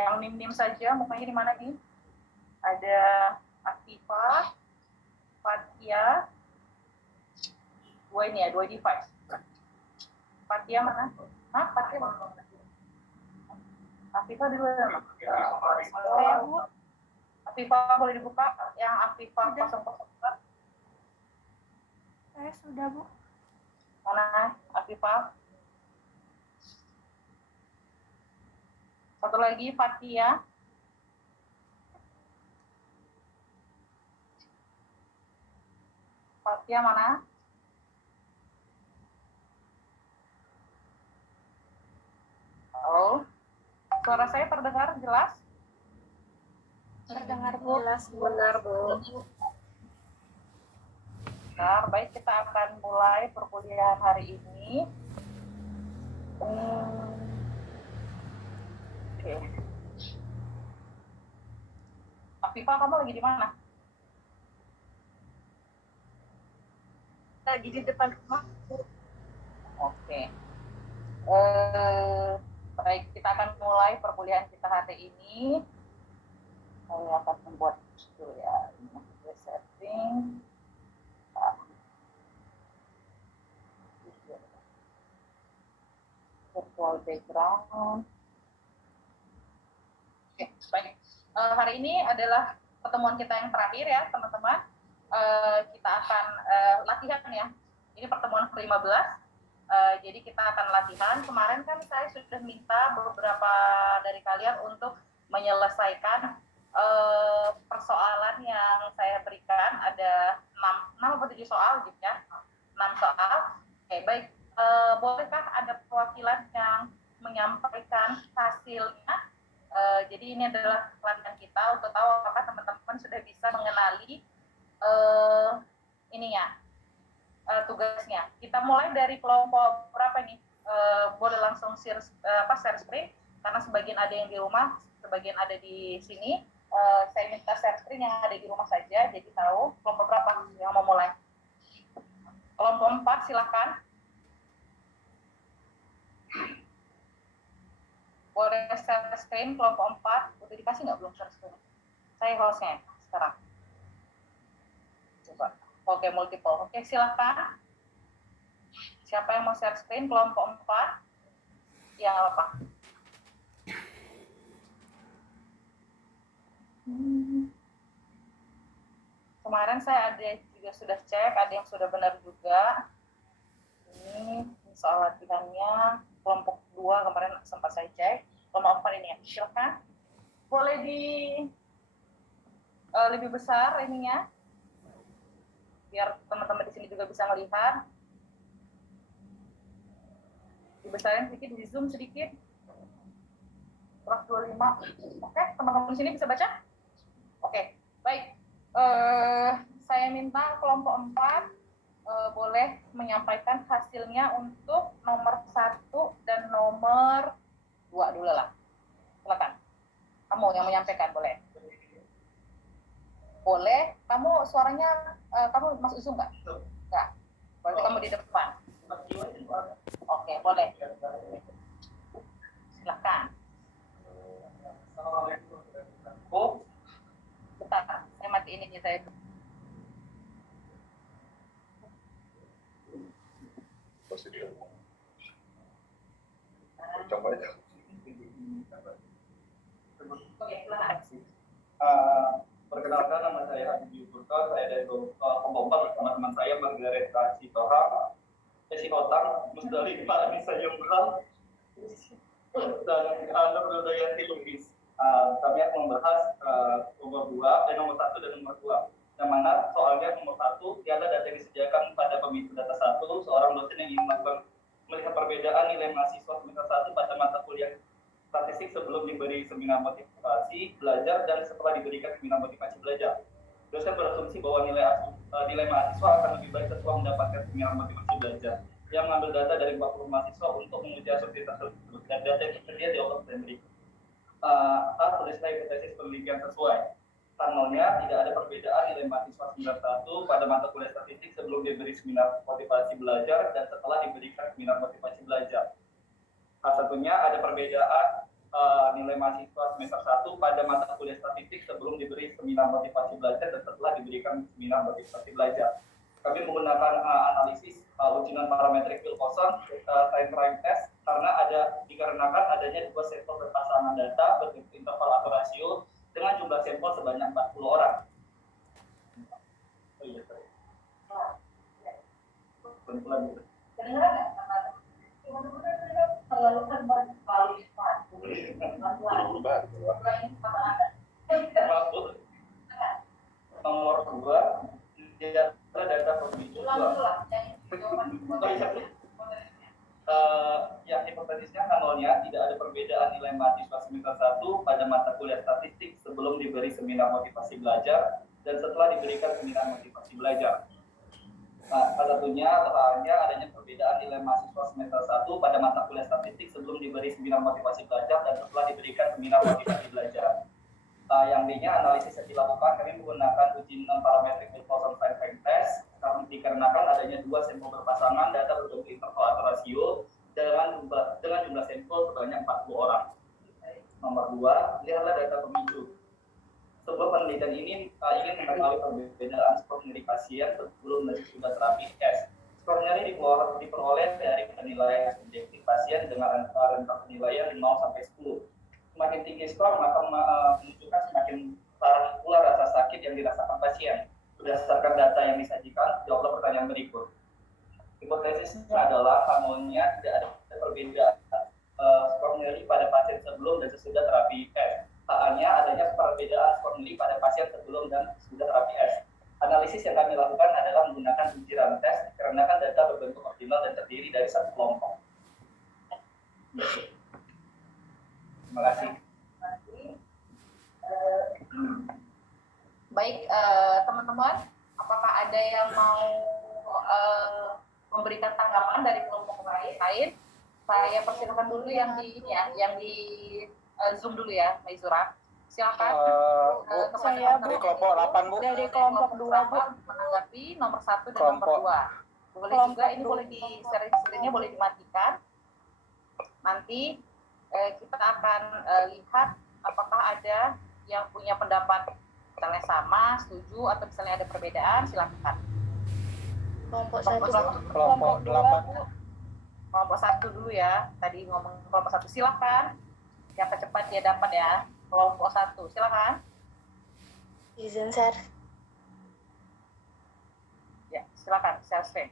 Yang nim-nim saja, mukanya di mana nih? Ada Akifah, Fatia, dua device. Fatia mana? Hah? Fatia mana? Akifah di luar mana? Saya, Bu. Akifah boleh dibuka? Yang Akifah 004. Saya sudah, Bu. Mana Akifah? Satu lagi Fatia. Fatia mana? Halo? Suara saya terdengar jelas? Terdengar, Bu. Jelas, benar, Bu. Benar, baik, kita akan mulai perkuliahan hari ini. Oke. Afifah, kamu lagi di mana? Lagi di depan rumah. Oke. Baik, kita akan mulai perkuliahan kita hari ini. Saya akan membuat dulu ya, setting. Virtual background. Oke, baik. Hari ini adalah pertemuan kita yang terakhir ya, teman-teman. Kita akan latihan ya. Ini pertemuan ke-15. Jadi kita akan latihan. Kemarin kan saya sudah minta beberapa dari kalian untuk menyelesaikan persoalan yang saya berikan. Ada 6 atau 7 soal gitu ya. 6 soal. Oke, baik. Bolehkah ada perwakilan yang menyampaikan hasilnya? Jadi ini adalah latihan kita untuk tahu apakah teman-teman sudah bisa mengenali tugasnya. Kita mulai dari kelompok berapa nih? Boleh langsung share screen karena sebagian ada yang di rumah, sebagian ada di sini. Saya minta share screen yang ada di rumah saja, jadi tahu kelompok berapa yang mau mulai. Kelompok 4 silakan. Boleh share screen kelompok 4. Udah dikasih nggak belum share screen? Saya hostnya sekarang. Coba. Oke, multiple. Oke, silakan. Siapa yang mau share screen kelompok 4? Yang apa? Kemarin saya ada juga sudah cek, ada yang sudah benar juga. Ini soal latihannya kelompok 2 kemarin sempat saya cek. Kelompok 4 ini ya, silakan. Boleh di lebih besar ininya, biar teman-teman di sini juga bisa melihat. Dibesarin sedikit, di zoom sedikit. 125. Oke, teman-teman di sini bisa baca? Oke, baik. Saya minta kelompok 4 boleh menyampaikan hasilnya untuk nomor 1 dan nomor 2 dulu lah. Silakan. Kamu yang menyampaikan, boleh. Boleh. Kamu suaranya, kamu masuk Zoom nggak? Nggak. Berarti kamu di depan. Oke, boleh. Silakan. Bentar, saya matiin ini saya. Coba aja. Oke, silakan. Perkenalkan, nama saya Habibie Burka, saya dari kelompok 4 bersama teman saya Margaret Sitoha, Otang, Musdalifah, Anissa Yungkal, dan Nur Dayanti Lubis. Kami akan membahas nomor 1 dan nomor 2. Yang mana soalnya nomor 1 ialah data yang disediakan pada pemicu data 1, seorang dosen yang ingin melihat perbedaan nilai mahasiswa semester 1 pada mata kuliah statistik sebelum diberi seminar motivasi belajar dan setelah diberikan seminar motivasi belajar. Dosen berasumsi bahwa nilai mahasiswa akan lebih baik setelah mendapatkan seminar motivasi belajar. Yang mengambil data dari 40 mahasiswa untuk menguji asumsi tersebut, dan data yang tersedia di olah berikut. Tulislah hipotesis penelitian sesuai. Nolnya, tidak ada perbedaan nilai mahasiswa semester 1 pada mata kuliah statistik sebelum diberi seminar motivasi belajar dan setelah diberikan seminar motivasi belajar. Satunya ada perbedaan nilai mahasiswa semester 1 pada mata kuliah statistik sebelum diberi seminar motivasi belajar dan setelah diberikan seminar motivasi belajar. Kami menggunakan analisis ujian parametrik Wilcoxon, time rank test, dikarenakan adanya dua sampel berpasangan data berbentuk interval atau rasio dengan jumlah sampel sebanyak 40 orang. Oh iya, sorry. Kedengeran nggak? Terlalu Nomor 2, data pemicu 2. Yang hipotesisnya kanalnya tidak ada perbedaan nilai mahasiswa semester 1 pada mata kuliah statistik sebelum diberi seminar motivasi belajar dan setelah diberikan seminar motivasi belajar. Nah, salah satunya adanya perbedaan nilai mahasiswa semester 1 pada mata kuliah statistik sebelum diberi seminar motivasi belajar dan setelah diberikan seminar motivasi belajar. Yang B-nya analisis yang dilakukan kami menggunakan uji non-parametric Wilcoxon time rank test karena dikarenakan adanya dua sampel berpasangan data berbentuk interval atau rasio dengan jumlah sampel sebanyak 40 orang. Nomor 2, lihatlah data pemicu. Sebuah penelitian ini ingin mengetahui perbedaan skor nyeri pasien sebelum dan sesudah terapi S. Skor nyeri diperoleh dari penilaian subjektif pasien dengan rentang penilaian 0 sampai 10. Semakin tinggi skor maka menunjukkan semakin parah pula rasa sakit yang dirasakan pasien. Berdasarkan data yang disajikan, jawablah pertanyaan berikut. Hipotesisnya adalah harmonia tidak ada perbedaan skor nyeri pada pasien sebelum dan sesudah terapi S. Hanya adanya perbedaan skor nyeri pada pasien sebelum dan sesudah terapi S. Analisis yang kami lakukan adalah menggunakan uji tes dikarenakan data berbentuk optimal dan terdiri dari satu kelompok. Terima kasih. Baik, teman-teman, apakah ada yang mau memberikan tanggapan dari kelompok lain? Saya persilakan dulu yang di ini ya, yang di Zoom dulu ya, Maizura. Silakan. Saya Bu, dari kelompok 8 Bu. Dari kelompok 2 Bu menanggapi nomor 1 dan nomor 2. Boleh juga ini boleh di screen-nya boleh dimatikan. Nanti kita akan lihat apakah ada yang punya pendapat misalnya sama, setuju, atau misalnya ada perbedaan, silakan. Kelompok 1. Kelompok 8. Kelompok 1 dulu ya. Tadi ngomong kelompok 1, silakan. Siapa cepat dia dapat ya. Kelompok 1, silakan. Izin share. Ya, silakan share screen.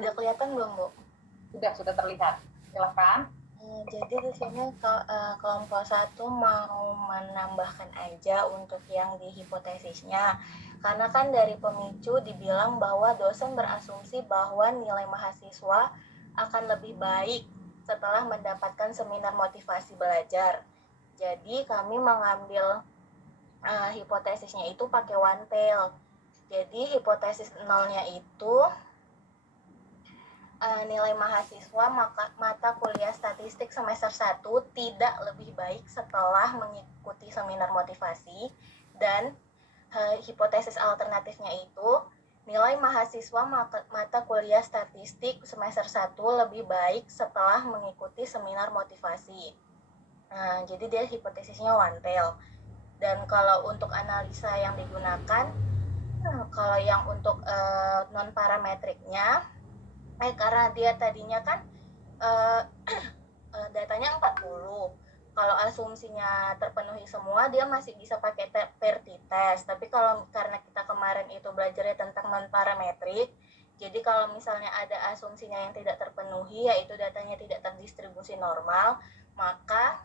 Udah kelihatan belum Bu? Sudah terlihat. Silakan. Jadi di sini kelompok 1 mau menambahkan aja untuk yang di hipotesisnya. Karena kan dari pemicu dibilang bahwa dosen berasumsi bahwa nilai mahasiswa akan lebih baik setelah mendapatkan seminar motivasi belajar. Jadi kami mengambil hipotesisnya itu pakai one tail. Jadi hipotesis nolnya itu nilai mahasiswa mata kuliah statistik semester 1 tidak lebih baik setelah mengikuti seminar motivasi, dan hipotesis alternatifnya itu nilai mahasiswa mata kuliah statistik semester 1 lebih baik setelah mengikuti seminar motivasi. Jadi dia hipotesisnya one tail. Dan kalau untuk analisa yang digunakan, kalau yang untuk non parametriknya, karena dia tadinya kan datanya 40. Kalau asumsinya terpenuhi semua, dia masih bisa pakai PERTI test. Tapi kalau karena kita kemarin itu belajarnya tentang non-parametrik, jadi kalau misalnya ada asumsinya yang tidak terpenuhi, yaitu datanya tidak terdistribusi normal, maka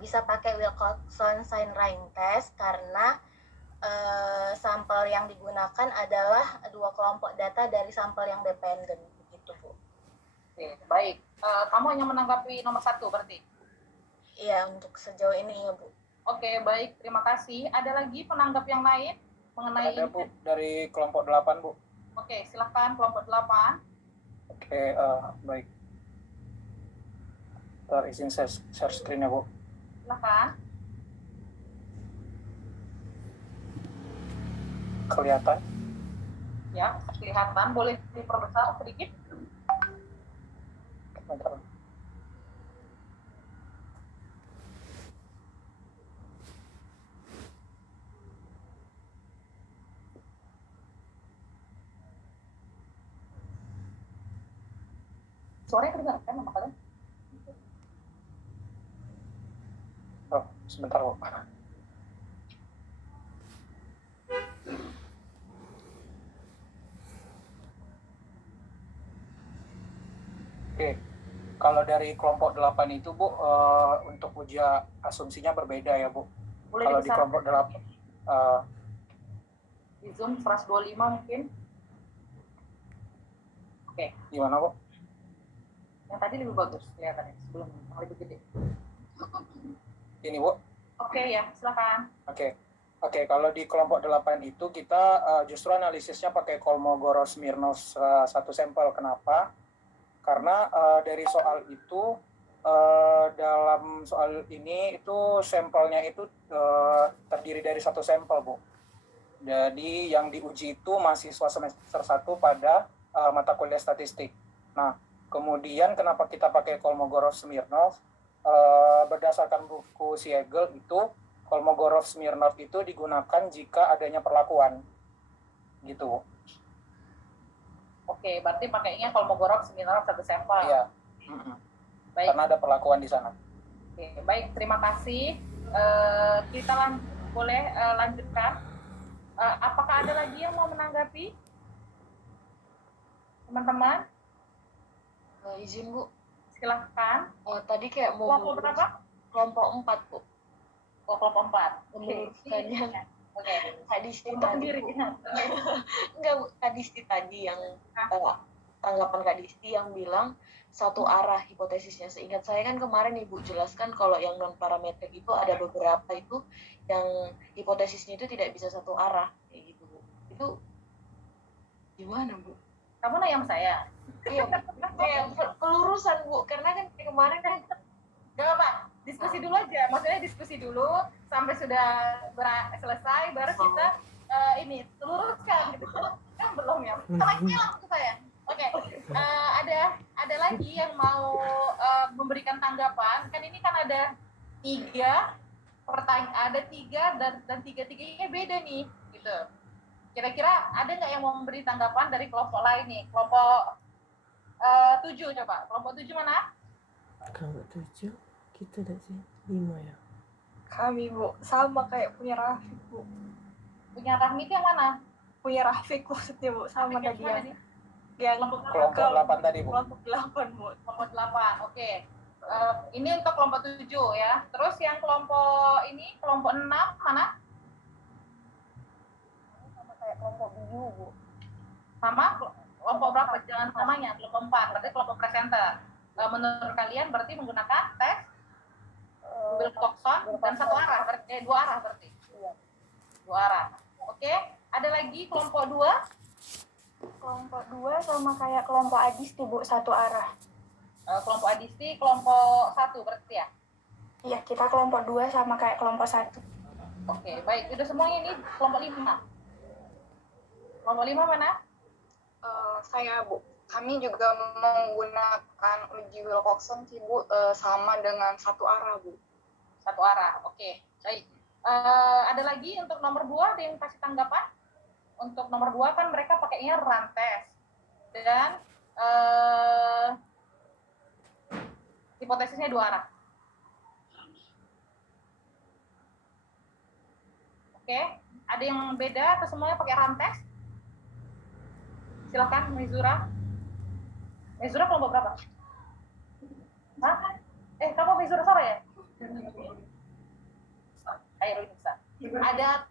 bisa pakai Wilcoxon sign rank test karena sampel yang digunakan adalah dua kelompok data dari sampel yang dependen, begitu Bu. Oke, baik. Kamu hanya menanggapi nomor 1 berarti? Iya, untuk sejauh ini ya Bu. Oke, baik. Terima kasih. Ada lagi penanggap yang lain mengenai Ada ini? Bu, dari kelompok 8 Bu. Oke, silahkan kelompok 8. Oke, baik. Izin share screen ya Bu. Silahkan. Kelihatan? Ya, kelihatan. Boleh diperbesar sedikit? Bentar. Suaranya kedengaran kan sama kalian? Oh, sebentar Bu. Oke, kalau dari kelompok 8 itu Bu, untuk ujian asumsinya berbeda ya Bu. Boleh Kalau di dibesarkan kelompok 8, di Zoom 125 mungkin. Oke, gimana Bu? yang tadi lebih bagus kelihatannya sebelum yang lebih gede. Ini Bu. Oke ya, silakan. Oke, kalau di kelompok 8 itu kita justru analisisnya pakai Kolmogorov-Smirnov satu sampel. Kenapa? Karena dari soal itu, dalam soal ini itu sampelnya itu terdiri dari satu sampel, Bu. Jadi yang diuji itu mahasiswa semester 1 pada mata kuliah statistik. Nah, kemudian kenapa kita pakai Kolmogorov-Smirnov? Berdasarkan buku Siegel itu, Kolmogorov-Smirnov itu digunakan jika adanya perlakuan. Gitu. Oke, berarti pakainya Kolmogorov-Smirnov satu sampel. Iya. Baik. Karena ada perlakuan di sana. Oke, baik, terima kasih. Kita boleh lanjutkan. Apakah ada lagi yang mau menanggapi? Teman-teman? Izin Bu, Silahkan. tadi kayak mau Kelompok berapa? kelompok 4 Bu. Oh, kelompok 4. Menurut kalian Oke. Kadisti Kelompok tadi sendiri. Bu. Enggak Bu, Kadisti tadi yang tanggapan Kadisti yang bilang satu arah hipotesisnya. Seingat saya kan kemarin Ibu jelaskan kalau yang non parametrik itu ada beberapa itu yang hipotesisnya itu tidak bisa satu arah kayak gitu Bu. Itu gimana Bu? Kamu nanya sama saya? Iya, kayak pelurusan Bu, karena kan kemarin kan Gak apa, diskusi dulu aja. Maksudnya diskusi dulu sampai sudah selesai, baru kita ini luruskan gitu. Kan belum ya? Salahnya langsung saya. Oke, ada lagi yang mau memberikan tanggapan. Kan ini kan ada 3 pertanyaan, ada 3 dan 3-tiganya beda nih, gitu. Kira-kira ada nggak yang mau memberi tanggapan dari kelompok lain nih? Kelompok 7 coba. Kelompok 7 mana? Kelompok 7 kita ada sih 5 ya. Kami Bu, sama kayak punya Rafiq Bu. Punya Rahmi itu yang mana? Punya Rafiq maksudnya Bu, sama Rafiq tadi mana yang nih? Kelompok 8 tadi Bu. Kelompok 8 Bu. Kelompok 8, oke. Ini untuk kelompok 7 ya. Terus yang kelompok ini, kelompok 6 mana? Sama kayak kelompok biu Bu. Sama? Kelompok berapa? Jangan namanya, kelompok 4, berarti kelompok presenter. Menurut kalian berarti menggunakan tes Wilcoxon dan satu arah, berarti 2 arah berarti. Iya. 2 arah. Oke, ada lagi kelompok 2? Kelompok 2 sama kayak kelompok Adisti Bu, satu arah. Kelompok Adisti, kelompok 1 berarti ya? Iya, kita kelompok 2 sama kayak kelompok 1. Oke, baik. Itu semuanya ini kelompok 5. Kelompok 5 mana? Saya Bu, kami juga menggunakan uji Wilcoxon sih Bu, sama dengan satu arah Bu. Satu arah, oke. Baik. Ada lagi untuk nomor 2, ada yang kasih tanggapan? Untuk nomor 2 kan mereka pakainya run test. Dan hipotesisnya 2 arah. Oke, ada yang beda atau semuanya pakai run test? Silakan, Mizura. Mizura kelompok berapa? Hah? Kamu Mizura sore ya? Ayo bisa.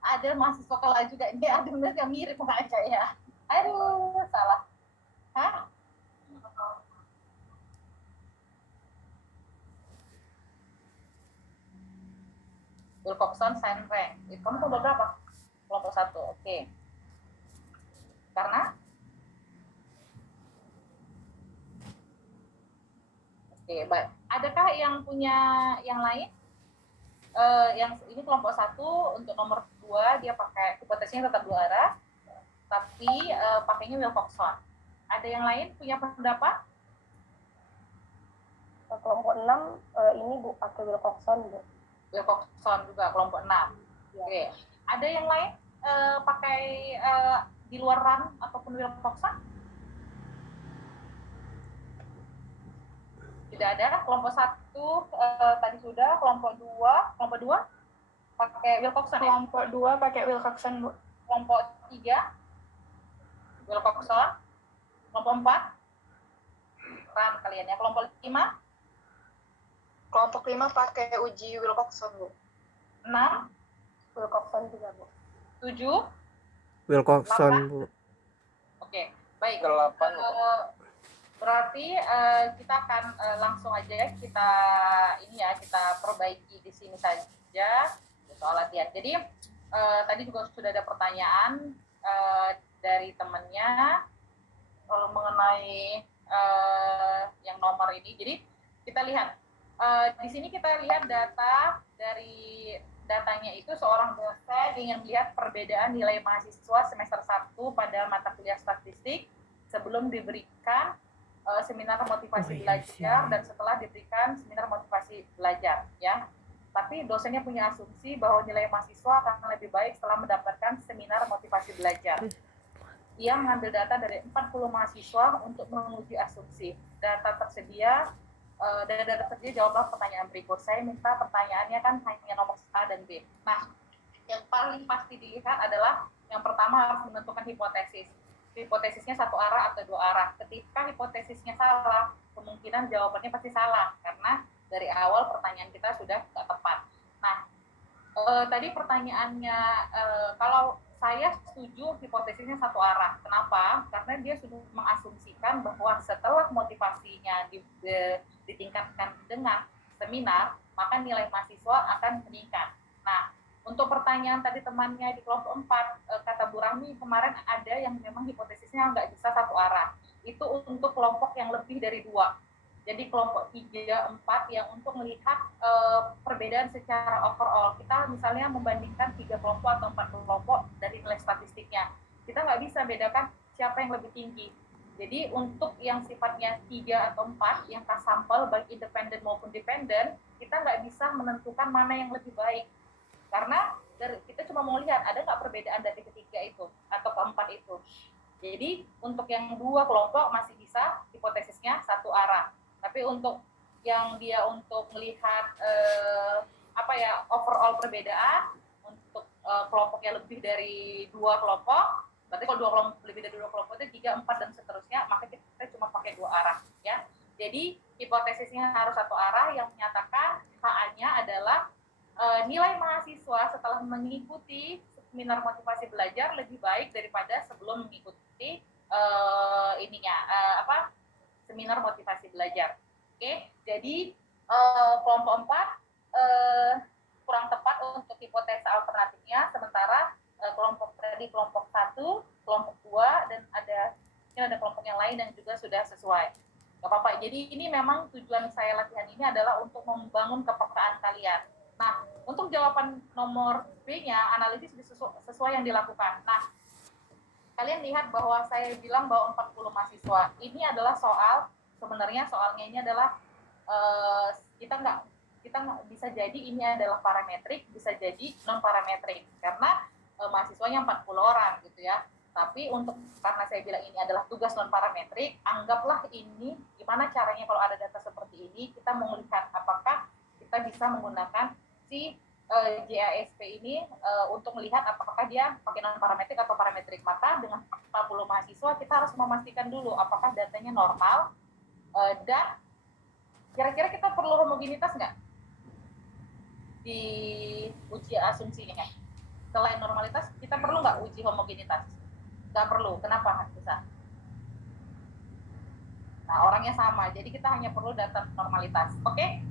Ada mahasiswa kelas juga. Ini ada benar yang mirip sama saya. Aduh, salah. Hah? Wilcoxon, Sandring. Kamu kelompok berapa? Kelompok 1. Oke. Karena oke, baik. Adakah yang punya yang lain? Yang ini kelompok 1 untuk nomor 2 dia pakai hipotesisnya tetap 2 arah, tapi pakainya Wilcoxon. Ada yang lain punya pendapat? Kelompok 6 ini Bu pakai Wilcoxon Bu. Wilcoxon juga kelompok 6. Ya. Oke. Ada yang lain pakai di luar run ataupun Wilcoxon? Tidak ada. Kelompok 1 tadi sudah, kelompok 2 pakai Wilcoxon. Kelompok 2 pakai Wilcoxon Bu. Kelompok 3 Wilcoxon. Kelompok 4 run kalian ya. Kelompok 5 Kelompok 5 pakai uji Wilcoxon, Bu. 6 Wilcoxon juga Bu. 7 Wilcoxon, Bu. Oke, baik. 8. Berarti kita akan langsung aja ya kita perbaiki di sini saja soal latihan. Jadi tadi juga sudah ada pertanyaan dari temannya mengenai yang nomor ini. Jadi kita lihat di sini kita lihat data dari datanya itu seorang dosen ingin melihat perbedaan nilai mahasiswa semester 1 pada mata kuliah statistik sebelum diberikan seminar motivasi belajar dan setelah diberikan seminar motivasi belajar ya. Tapi dosennya punya asumsi bahwa nilai mahasiswa akan lebih baik setelah mendapatkan seminar motivasi belajar. Ia mengambil data dari 40 mahasiswa untuk menguji asumsi. Data tersedia jawablah pertanyaan berikut. Saya minta pertanyaannya kan hanya nomor A dan B. Nah, yang paling pasti dilihat adalah yang pertama harus menentukan hipotesis. Hipotesisnya 1 arah atau 2 arah. Ketika hipotesisnya salah, kemungkinan jawabannya pasti salah karena dari awal pertanyaan kita sudah tidak tepat. Nah, tadi pertanyaannya kalau saya setuju hipotesisnya 1 arah. Kenapa? Karena dia sudah mengasumsikan bahwa setelah motivasinya ditingkatkan dengan seminar, maka nilai mahasiswa akan meningkat. Nah, untuk pertanyaan tadi temannya di kelompok 4, kata Bu Rahmi kemarin ada yang memang hipotesisnya nggak bisa 1 arah. Itu untuk kelompok yang lebih dari 2. Jadi kelompok 3, 4 yang untuk melihat perbedaan secara overall. Kita misalnya membandingkan 3 kelompok atau 4 kelompok dari nilai statistiknya. Kita nggak bisa bedakan siapa yang lebih tinggi. Jadi untuk yang sifatnya 3 atau 4, yang kas sampel baik independen maupun dependen, kita nggak bisa menentukan mana yang lebih baik. Karena kita cuma mau lihat ada nggak perbedaan dari ketiga itu atau keempat itu. Jadi untuk yang 2 kelompok masih bisa hipotesisnya 1 arah. Tapi untuk yang dia untuk melihat overall perbedaan untuk kelompoknya lebih dari 2 kelompok, berarti kalau 2 kelompok lebih dari 2 kelompok itu 3, 4 dan seterusnya, maka kita cuma pakai 2 arah ya. Jadi hipotesisnya harus 1 arah yang menyatakan HA-nya adalah nilai mahasiswa setelah mengikuti seminar motivasi belajar lebih baik daripada sebelum mengikuti seminar motivasi belajar. Oke, jadi kelompok 4 kurang tepat untuk hipotesa alternatifnya, sementara kelompok 1, kelompok 2 dan ada kelompok yang lain yang juga sudah sesuai. Gak apa-apa. Jadi ini memang tujuan saya latihan ini adalah untuk membangun kepekaan kalian. Nah, untuk jawaban nomor B-nya analisis sesuai yang dilakukan. Nah, kalian lihat bahwa saya bilang bahwa 40 mahasiswa. Ini adalah sebenarnya soalnya ini adalah kita nggak bisa jadi ini adalah parametrik, bisa jadi non parametrik karena mahasiswanya 40 orang gitu ya. Tapi karena saya bilang ini adalah tugas non parametrik, anggaplah ini gimana caranya kalau ada data seperti ini kita mau melihat apakah kita bisa menggunakan si JASP ini untuk melihat apakah dia pakai non parametrik atau parametrik. Maka dengan 40 mahasiswa kita harus memastikan dulu apakah datanya normal dan kira-kira kita perlu homogenitas nggak di uji asumsinya. Selain normalitas kita perlu nggak uji homogenitas? Nggak perlu. Kenapa bisa? Nah, orangnya sama, jadi kita hanya perlu data normalitas. Oke?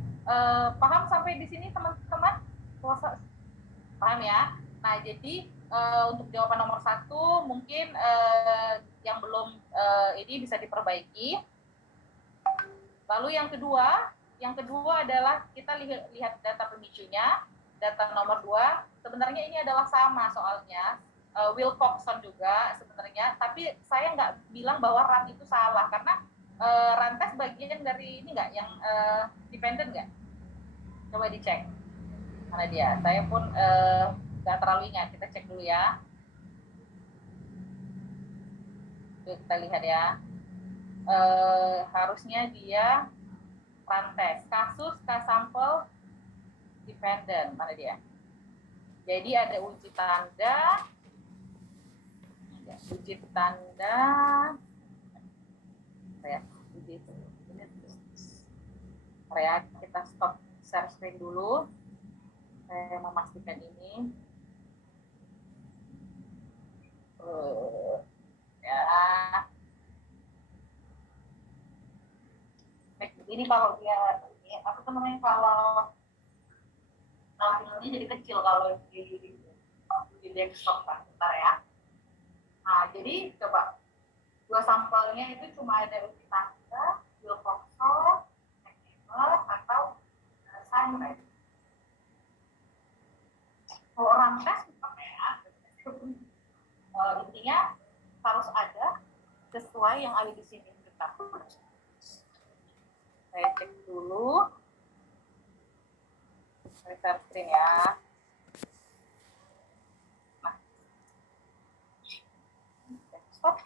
Paham sampai di sini teman-teman? Paham ya? Nah, jadi untuk jawaban nomor 1 mungkin yang belum ini bisa diperbaiki. Lalu yang kedua adalah kita lihat data pemicunya. Data nomor 2, sebenarnya ini adalah sama soalnya. Wilcoxon juga sebenarnya, tapi saya nggak bilang bahwa RAN itu salah, karena RAN test bagian dari ini nggak, yang dependent nggak? Coba dicek. Mana dia? Saya pun nggak terlalu ingat, kita cek dulu ya. Tuh, kita lihat ya. Harusnya dia RAN test. Kasus, sampel, dependent. Mana dia? Jadi ada uji tanda, ya, kita stop share screen dulu. Saya memastikan ini. Ya. Ini kalau dia, apa namanya, kalau tampilannya jadi kecil kalau di desktop kan, bentar ya. Nah, jadi coba 2 sampelnya itu cuma ada uji tanda, Wilcoxon, McNemer, atau Sunrise. Kalau orang tes ya, intinya harus ada sesuai yang ada di sini kita. Saya cek dulu. Saya share screen ya. Nah, stop.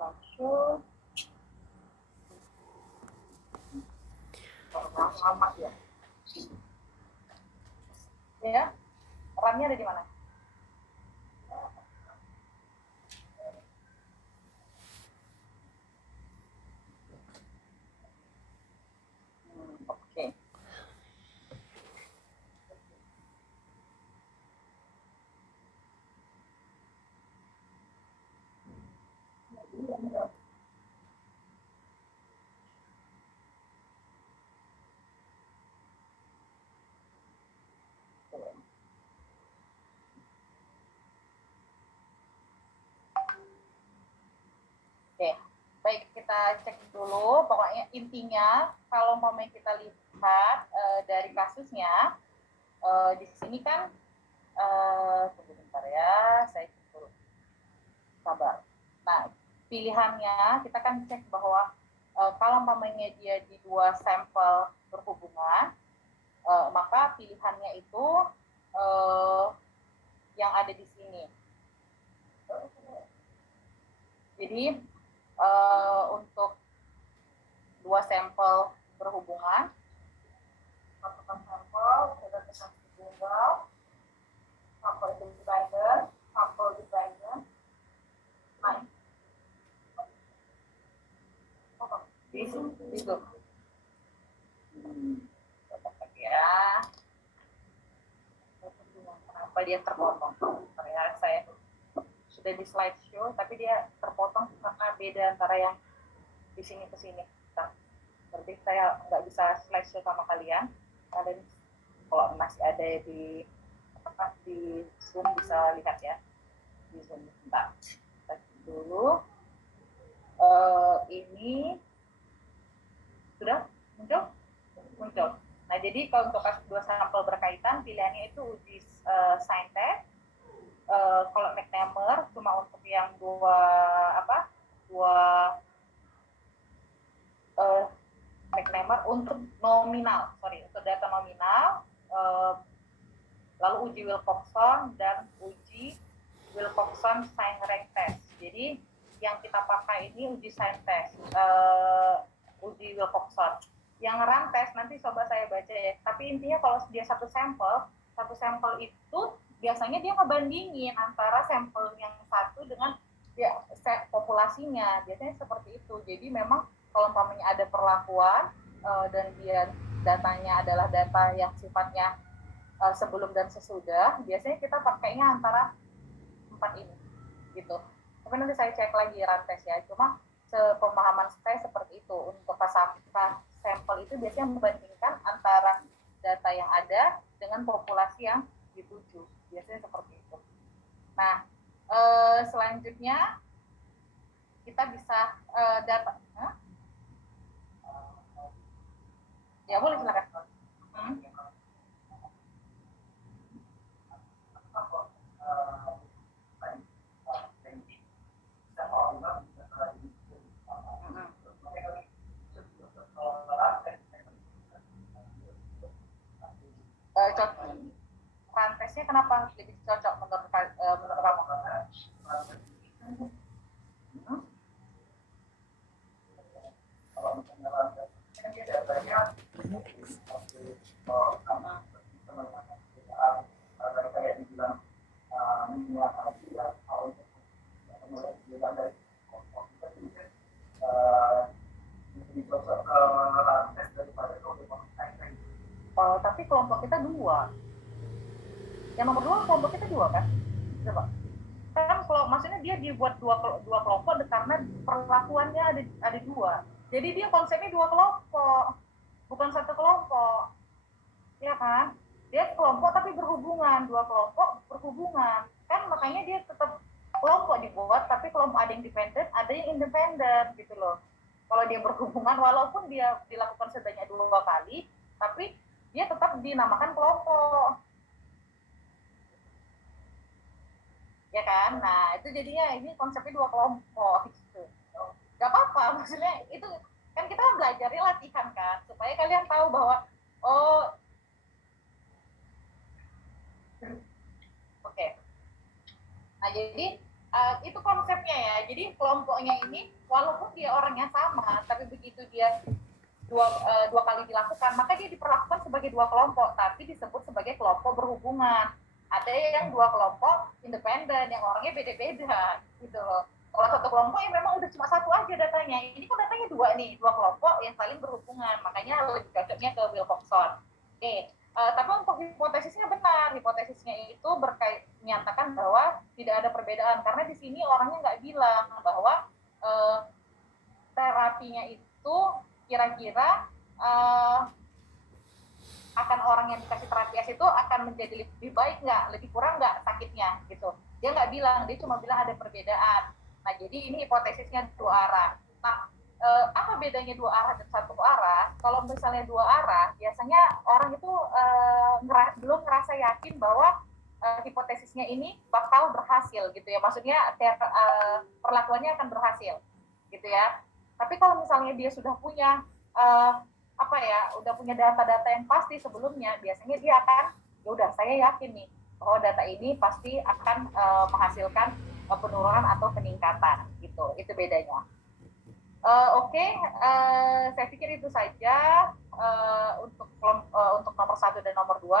Langsung. Lama ya. Ya, RAM-nya ada di mana? Oke. Oke, baik, kita cek dulu. Pokoknya intinya kalau mau kita lihat dari kasusnya, di sini kan, sebentar ya, saya cek dulu. Sabar. Nah, pilihannya kita kan cek bahwa kalau umpamanya dia di 2 sampel berhubungan, maka pilihannya itu yang ada di sini. Jadi untuk 2 sampel berhubungan, masukkan sampel, kita tekan tunggal, sampel dependent, naik. Itu. Ya. Kenapa dia terpotong? Ya, saya sudah di slideshow, tapi dia terpotong karena beda antara yang di sini ke sini. Berarti saya nggak bisa slideshow sama kalian. Kalian kalau masih ada di Zoom bisa lihat ya. Di Zoom. Bentar. Dulu. Ini sudah muncul. Nah, jadi kalau untuk kasus 2 sampel berkaitan, pilihannya itu uji sign test. Kalau McNemer cuma untuk yang 2 McNemer untuk nominal, untuk data nominal, lalu uji Wilcoxon dan uji Wilcoxon sign rank test. Jadi yang kita pakai ini uji sign test, uji Wilcoxon. Yang RAN test nanti coba saya baca ya. Tapi intinya kalau dia satu sampel itu biasanya dia ngebandingin antara sampel yang satu dengan ya, populasinya. Biasanya seperti itu. Jadi memang kalau umpamanya ada perlakuan dan dia datanya adalah data yang sifatnya sebelum dan sesudah, biasanya kita pakainya antara 4 ini gitu. Tapi nanti saya cek lagi Rantes ya. Cuma sepemahaman saya seperti itu. Untuk sampel itu biasanya membandingkan antara data yang ada dengan populasi yang dituju. Biasanya seperti itu. Nah, selanjutnya kita bisa data. Ya boleh silakan. Rantesnya kenapa lebih cocok menurut kamu? Tapi kelompok kita 2. Yang nomor 2 kelompok kita 2 kan? Coba. Kan kalau maksudnya dia dibuat dua kelompok karena perlakuannya ada 2. Jadi dia konsepnya 2 kelompok, bukan 1 kelompok. Ya kan? Dia kelompok tapi berhubungan, 2 kelompok berhubungan. Kan makanya dia tetap kelompok dibuat, tapi kelompok ada yang independen, ada yang independen gitu loh. Kalau dia berhubungan, walaupun dia dilakukan sebanyak 2 kali, tapi dia tetap dinamakan kelompok. Ya kan? Nah, itu jadinya ini konsepnya 2 kelompok gitu. Gak apa-apa, maksudnya itu kan kita belajarnya latihan kan, supaya kalian tahu bahwa oke. Nah, jadi itu konsepnya ya. Jadi kelompoknya ini walaupun dia orangnya sama, tapi begitu dia dua kali dilakukan, maka dia diperlakukan sebagai 2 kelompok, tapi disebut sebagai kelompok berhubungan. Ada yang 2 kelompok independen, yang orangnya beda-beda gitu loh. Kalau 1 kelompok ya memang udah cuma 1 aja datanya. Ini kan datanya 2 nih, 2 kelompok yang saling berhubungan. Makanya lebih cocoknya ke Wilcoxon. Oke. Tapi untuk hipotesisnya benar. Hipotesisnya itu menyatakan bahwa tidak ada perbedaan. Karena di sini orangnya nggak bilang bahwa terapinya itu kira-kira akan orang yang dikasih terapi S itu akan menjadi lebih baik nggak, lebih kurang nggak sakitnya gitu. Dia nggak bilang, dia cuma bilang ada perbedaan. Nah, jadi ini hipotesisnya 2 arah. Nah, apa bedanya 2 arah dan 1 arah? Kalau misalnya 2 arah, biasanya orang itu belum ngerasa yakin bahwa hipotesisnya ini bakal berhasil gitu ya. Maksudnya perlakuannya akan berhasil gitu ya. Tapi kalau misalnya dia sudah punya udah punya data-data yang pasti sebelumnya, biasanya dia akan ya udah saya yakin nih bahwa data ini pasti akan menghasilkan penurunan atau peningkatan gitu. Itu bedanya. Oke, saya pikir itu saja untuk nomor 1 dan nomor 2.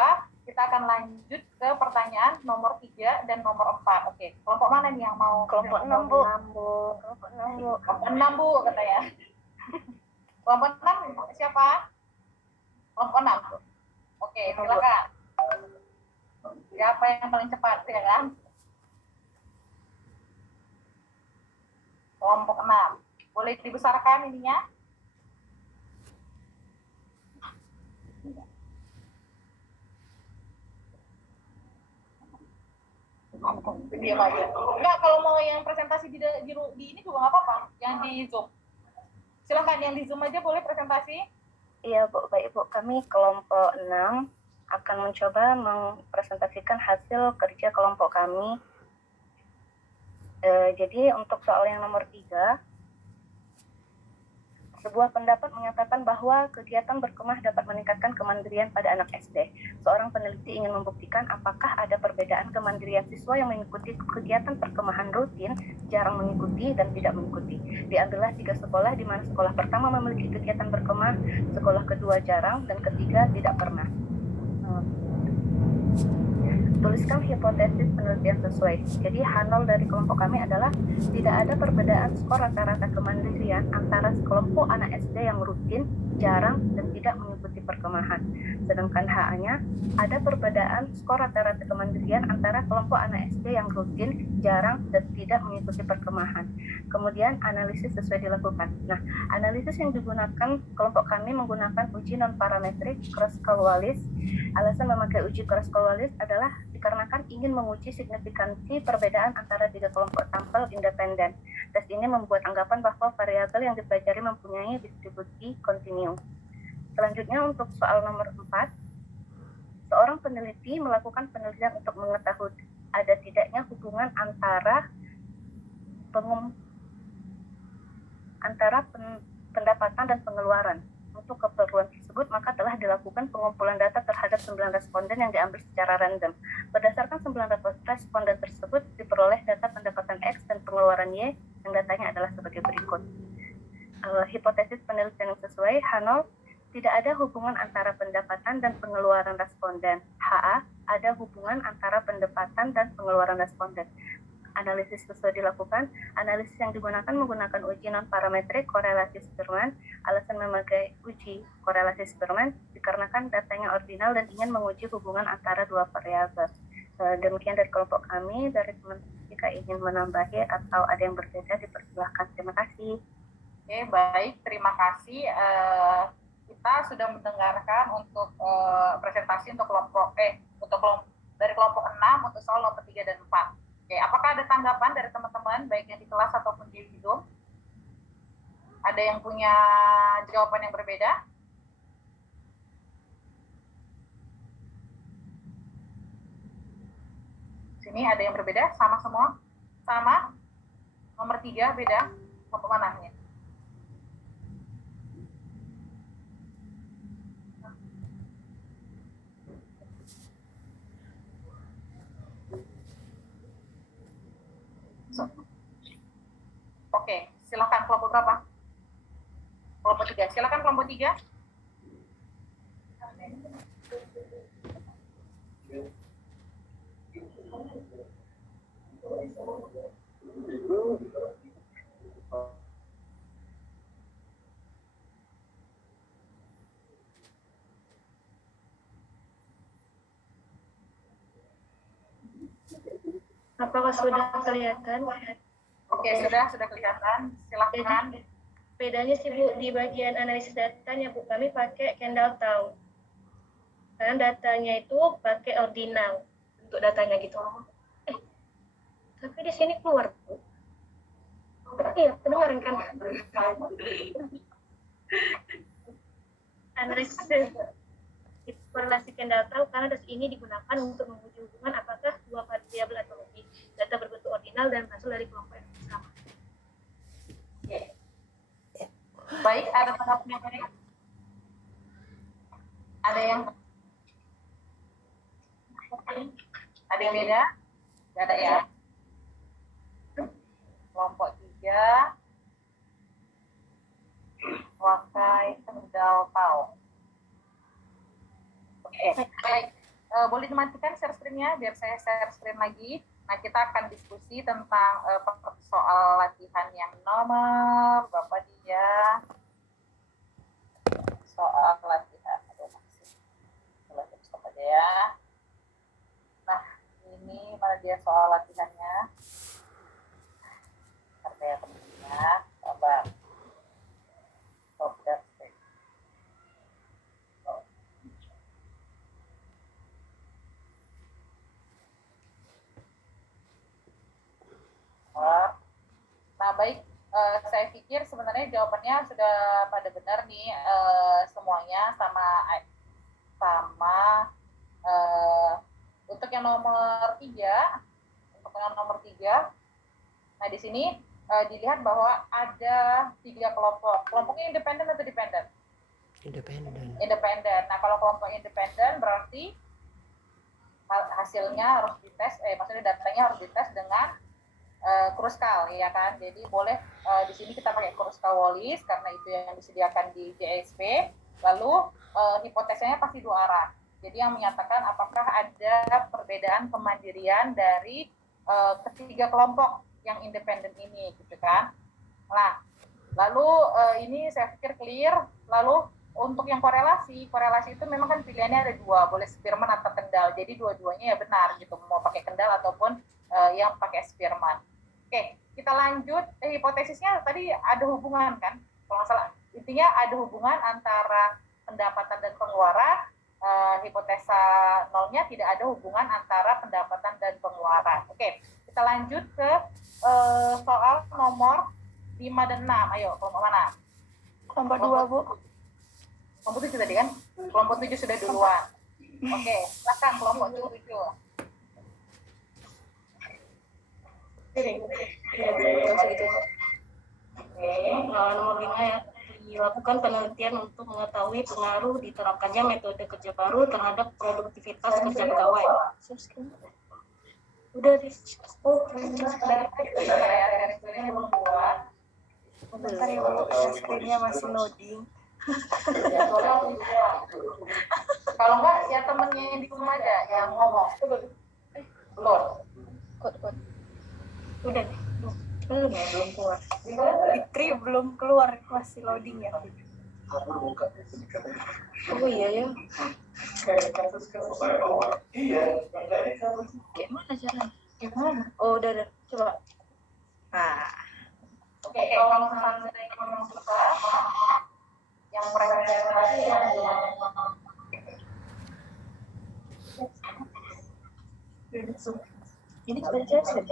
Kita akan lanjut ke pertanyaan nomor 3 dan nomor 4. Oke, kelompok mana nih yang mau? Kelompok 6, Bu. Kelompok 6, Bu, katanya. Kelompok 6 siapa? Kelompok 6. Oke, silakan. Siapa yang paling cepat, ya kan? Kelompok 6. Boleh dibesarkan ininya? Diam aja. Enggak, kalau mau yang presentasi di ini juga nggak apa-apa, yang di Zoom. Silakan yang di Zoom aja boleh presentasi. Iya, Bu. Baik, Bu. Kami kelompok 6 akan mencoba mempresentasikan hasil kerja kelompok kami. Jadi untuk soal yang nomor 3, sebuah pendapat menyatakan bahwa kegiatan berkemah dapat meningkatkan kemandirian pada anak SD. Seorang peneliti ingin membuktikan apakah ada perbedaan kemandirian siswa yang mengikuti kegiatan perkemahan rutin, jarang mengikuti, dan tidak mengikuti. Diambillah 3 sekolah di mana sekolah pertama memiliki kegiatan berkemah, sekolah kedua jarang, dan ketiga tidak pernah. Tuliskan hipotesis penelitian sesuai. Jadi H0 dari kelompok kami adalah tidak ada perbedaan skor rata-rata kemandirian antara sekelompok anak SD yang rutin, jarang, dan tidak mengikuti perkemahan. Sedangkan H-nya ada perbedaan skor rata-rata kemandirian antara kelompok anak SD yang rutin, jarang, dan tidak tidak mengikuti perkemahan. Kemudian analisis sesuai dilakukan. Nah, analisis yang digunakan kelompok kami menggunakan uji non-parametrik Kruskal-Wallis. Alasan memakai uji Kruskal-Wallis adalah dikarenakan ingin menguji signifikansi perbedaan antara 3 kelompok sampel independen. Tes ini membuat anggapan bahwa variabel yang dipelajari mempunyai distribusi kontinu. Selanjutnya untuk soal nomor 4, seorang peneliti melakukan penelitian untuk mengetahui ada tidaknya hubungan antara pendapatan dan pengeluaran. Untuk keperluan tersebut, maka telah dilakukan pengumpulan data terhadap 9 responden yang diambil secara random. Berdasarkan 9 responden tersebut, diperoleh data pendapatan X dan pengeluaran Y, yang datanya adalah sebagai berikut. Hipotesis penelitian yang sesuai, H0, tidak ada hubungan antara pendapatan dan pengeluaran responden. HA, ada hubungan antara pendapatan dan pengeluaran responden. Analisis sesuai dilakukan. Analisis yang digunakan menggunakan uji non-parametrik korelasi Spearman. Alasan memakai uji korelasi Spearman dikarenakan datanya ordinal dan ingin menguji hubungan antara 2 variabel. Demikian dari kelompok kami. Dari teman jika ingin menambahi atau ada yang berbeda dipersilahkan. Terima kasih. Oke, baik. Terima kasih. Kita sudah mendengarkan untuk presentasi untuk dari kelompok 6 untuk soal nomor 3 dan 4. Oke, apakah ada tanggapan dari teman-teman baik yang di kelas ataupun di Zoom? Ada yang punya jawaban yang berbeda? Sini ada yang berbeda? Sama semua? Sama? Nomor 3 beda? Kelompok mana ini? Oke, silakan kelompok berapa? Kelompok 3. Silakan kelompok 3. Apakah sudah kelihatan? Oke, sudah kelihatan. Silakan. Bedanya sih Bu, di bagian analisis datanya Bu, kami pakai Kendall Town. Karena datanya itu pakai ordinal untuk datanya gitu. Tapi di sini keluar Bu. Iya, kedengaran kan? Analisis korelasi Kendall Town karena das ini digunakan untuk menguji hubungan apakah 2 variabel atau lebih data berbentuk ordinal dan berasal dari kelompok yang sama. Baik, ada tanggapan yang lain? Ada yang beda? Tidak ada ya? Kelompok 3 pakai Kendall Town. Oke, baik. Boleh dimatikan share screen-nya biar saya share screen lagi. Nah, kita akan diskusi tentang soal latihan yang nomor berapa dia? Soal latihan. Aduh, masih. Stop aja ya. Nah, ini mana dia soal latihannya? Sampai ya teman-teman. Sabar. Stop dan stay. Nah, baik, saya pikir sebenarnya jawabannya sudah pada benar nih semuanya sama untuk yang nomor 3. Untuk yang nomor 3. Nah, di sini dilihat bahwa ada 3 kelompok. Kelompoknya independen atau dependen? Independen. Nah, kalau kelompok independen berarti hasilnya harus dites, maksudnya datanya harus dites dengan Kruskal, ya kan? Jadi boleh di sini kita pakai Kruskal-Wallis karena itu yang disediakan di JSP. Lalu hipotesanya pasti 2 arah. Jadi yang menyatakan apakah ada perbedaan kemandirian dari ketiga kelompok yang independen ini, gitu kan? Nah, lalu ini saya pikir clear. Lalu untuk yang korelasi itu memang kan pilihannya ada 2, boleh Spearman atau Kendall. Jadi dua-duanya ya benar gitu, mau pakai Kendall ataupun yang pakai Spearman. Oke, kita lanjut. Hipotesisnya tadi ada hubungan kan? Kalau nggak salah, intinya ada hubungan antara pendapatan dan pengeluaran. Hipotesa nolnya tidak ada hubungan antara pendapatan dan pengeluaran. Oke, kita lanjut ke soal nomor 5 dan 6. Ayo, kelompok mana? Kelompok 2, Bu. Kelompok 7 tadi kan? Kelompok 7 sudah duluan. Oke, silakan kelompok 7. Nomor 5 ya, dilakukan penelitian untuk mengetahui pengaruh diterapkannya metode kerja baru terhadap produktivitas kerja pegawai. Udah di Bentar ya, Bu. Screen-nya masih loading. Kalau enggak, ya temennya yang di rumah aja yang ngomong. Belum. udah deh. Belum ya, belum keluar. Fitri belum keluar, masih loading ya. Oh iya ya. Gimana caranya? Gimana? Oh udah. Coba. Nah, Oke, kalau misalnya yang suka, yang presentasi yang Ini penjelasan.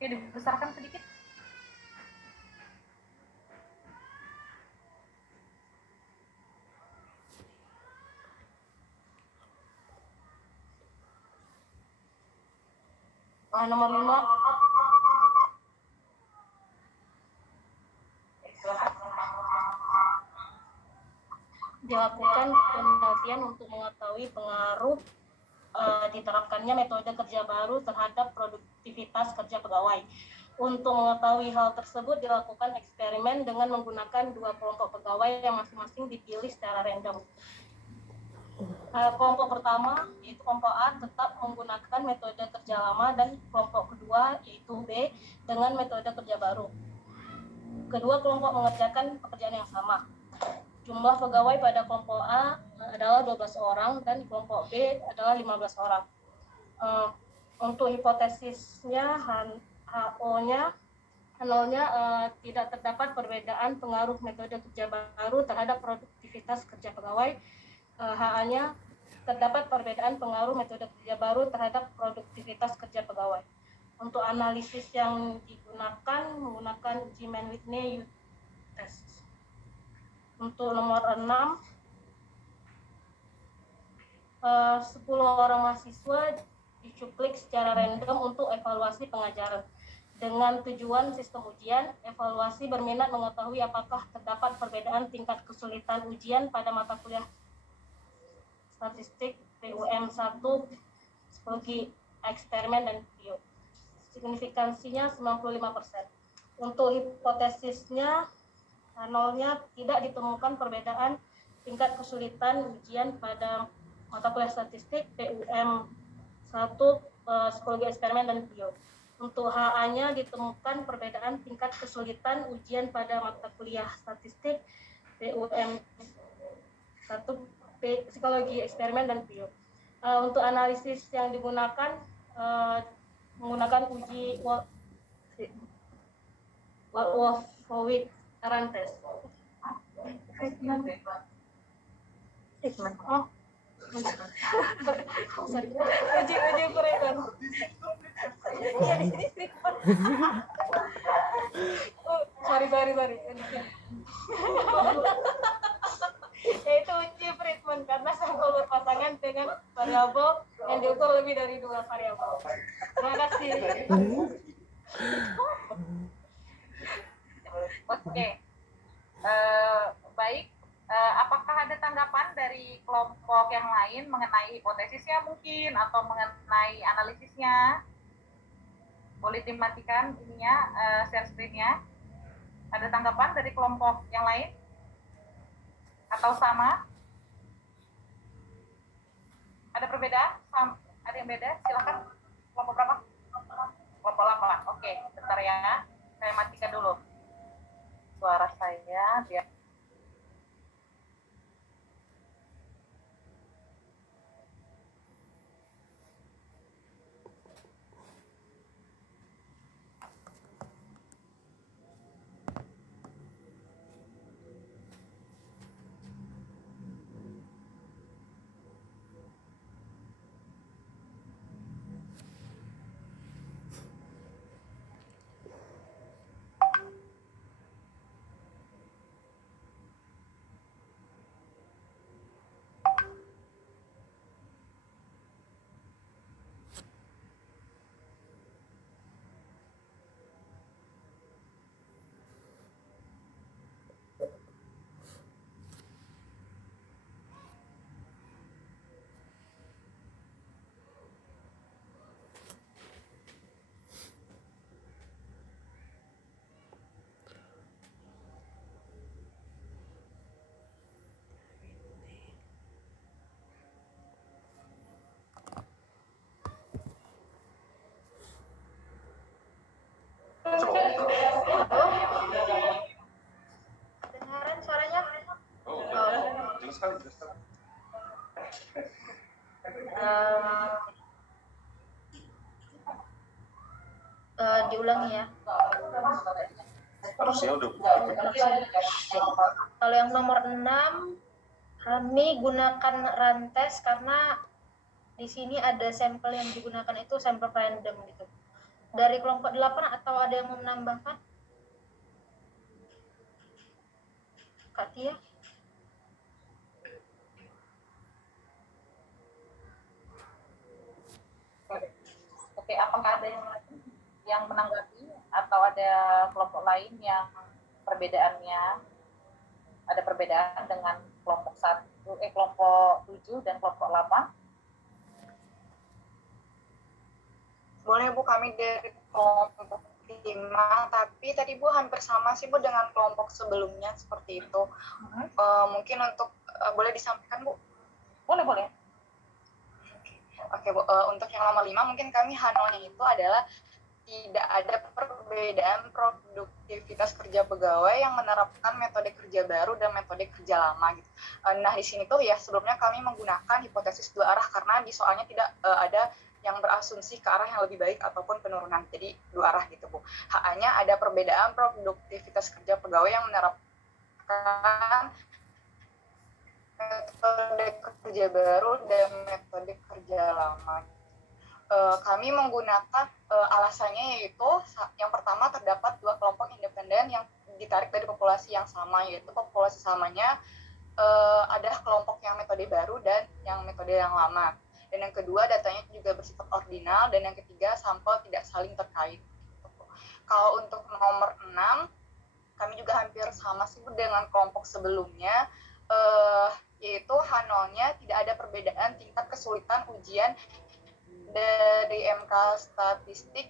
Oke, dibesarkan sedikit. Nomor 5. Dilakukan penelitian untuk mengetahui pengaruh diterapkannya metode kerja baru terhadap produktivitas kerja pegawai. Untuk mengetahui hal tersebut dilakukan eksperimen dengan menggunakan 2 kelompok pegawai yang masing-masing dipilih secara random. Kelompok pertama yaitu kelompok A tetap menggunakan metode kerja lama dan kelompok kedua yaitu B dengan metode kerja baru. Kedua kelompok mengerjakan pekerjaan yang sama. Jumlah pegawai pada kelompok A adalah 12 orang dan kelompok B adalah 15 orang. Untuk hipotesisnya HO-nya nolnya tidak terdapat perbedaan pengaruh metode kerja baru terhadap produktivitas kerja pegawai. HA-nya terdapat perbedaan pengaruh metode kerja baru terhadap produktivitas kerja pegawai. Untuk analisis yang digunakan menggunakan uji Mann-Whitney test. Untuk nomor 6, 10 orang mahasiswa dicuplik secara random untuk evaluasi pengajaran. Dengan tujuan sistem ujian, evaluasi berminat mengetahui apakah terdapat perbedaan tingkat kesulitan ujian pada mata kuliah statistik, PUM 1, psikologi eksperimen, dan bio. Signifikansinya 95%. Untuk hipotesisnya, nolnya tidak ditemukan perbedaan tingkat kesulitan ujian pada mata kuliah statistik, PUM 1, psikologi eksperimen, dan bio. Untuk HA-nya ditemukan perbedaan tingkat kesulitan ujian pada mata kuliah statistik, PUM 1, psikologi eksperimen, dan bio. Untuk analisis yang digunakan menggunakan uji Wolfowitz-Arand test. Oh, sorry. Uji Kurekan. Iya di sini. Sorry. Yaitu uji Friedman karena sampel berpasangan dengan lebih dari 2 variabel. Terima kasih. Oke. Baik. Apakah ada tanggapan dari kelompok yang lain mengenai hipotesisnya mungkin atau mengenai analisisnya? Boleh dimatikan ininya, share screen-nya. Ada tanggapan dari kelompok yang lain? Atau sama? Ada perbedaan? Ada yang beda? Silakan. Kelompok berapa? Kelompok 8. Oke, bentar ya. Saya matikan dulu suara saya biar Dengaran suaranya? Jelas sekali, jelas sekali. Diulangi ya. Harusnya udah. Kalau yang nomor 6, kami gunakan rantes karena di sini ada sampel yang digunakan itu sampel random gitu. Dari kelompok 8 atau ada yang mau menambahkan? Kak Tia? Oke, apakah ada yang menanggapi atau ada kelompok lain yang perbedaannya ada perbedaan dengan kelompok 7 dan kelompok 8? Boleh Bu, kami dari kelompok 5, tapi tadi Bu hampir sama sih Bu dengan kelompok sebelumnya seperti itu. Mungkin untuk boleh disampaikan Bu? Boleh. Oke Bu, untuk yang nomor 5 mungkin kami H0-nya itu adalah tidak ada perbedaan produktivitas kerja pegawai yang menerapkan metode kerja baru dan metode kerja lama gitu. Nah di sini tuh ya sebelumnya kami menggunakan hipotesis 2 arah karena di soalnya tidak ada yang berasumsi ke arah yang lebih baik ataupun penurunan, jadi 2 arah gitu Bu. HA-nya ada perbedaan produktivitas kerja pegawai yang menerapkan metode kerja baru dan metode kerja lama. Kami menggunakan alasannya yaitu yang pertama terdapat 2 kelompok independen yang ditarik dari populasi yang sama, yaitu populasi samanya ada kelompok yang metode baru dan yang metode yang lama. Dan yang kedua datanya juga bersifat ordinal, dan yang ketiga sampel tidak saling terkait. Kalau untuk nomor 6 kami juga hampir sama sih dengan kelompok sebelumnya, yaitu H0-nya tidak ada perbedaan tingkat kesulitan ujian dari MK statistik